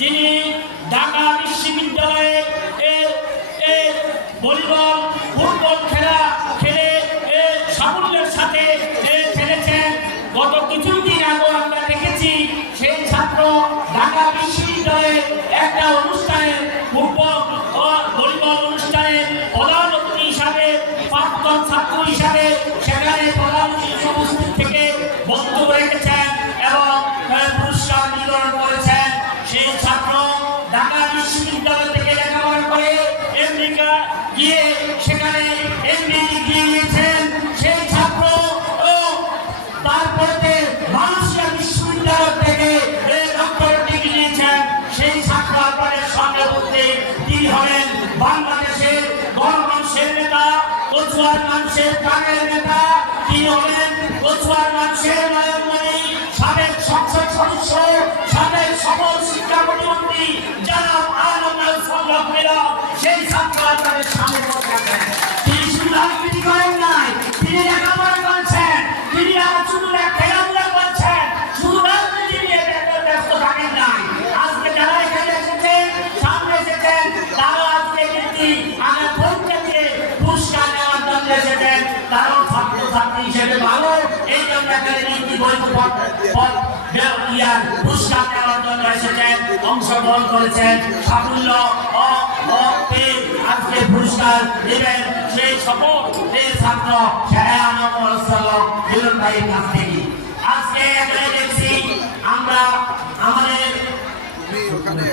যিনি ঢাকা বিশ্ববিদ্যালয়ে volleyball, football খেলা খেলে সাফল্যের সাথে খেলেছেন। গত কিছু দিন আগে আমরা দেখেছি সেই ছাত্র ঢাকা বিশ্ববিদ্যালয়ে একটা অনুষ্ঠানে ফুটবল ভলিবল অনুষ্ঠানে প্রধানমন্ত্রী হিসাবে প্রাক্তন ছাত্র হিসাবে সেখানে প্রধানমন্ত্রী উপস্থিত গিয়ে সেখানে এমবি ডিগ্রি নিয়েছেন সেই ছাত্র ও তারপরে মালয়েশিয়া বিশ্ববিদ্যালয় থেকে এই ডক্টর নিয়েছেন। সেই ছাত্র আপনাদের বলতে তিনি হলেন বাংলাদেশের গণমানুষের নেতা, কচুয়ার মানুষের প্রাণের নেতা। তিনি হলেন কচুয়ার মানুষের নয়নমণি, সাবেক সংসদ সদস্য, সাবেক সকল শিক্ষা প্রতিমন্ত্রী, জনাব আলম আল সংগ্রামীরা সেই ছাত্র শুধু খেলাধুলা করছেন। শুধু রাজনীতি নিয়ে ব্যস্ত- থাকেন নাই। আজকে যারা এখানে এসেছেন সামনে এসেছেন তারা আজকে কিন্তু অংশগ্রহণ করেছেন। সাফল্য সকল এই ছাত্র শাহ আনন্দ সাল্লাম মিলন ভাইয়ের কাছ থেকে। আজকে এখানে দেখছি আমরা আমাদের ওখানে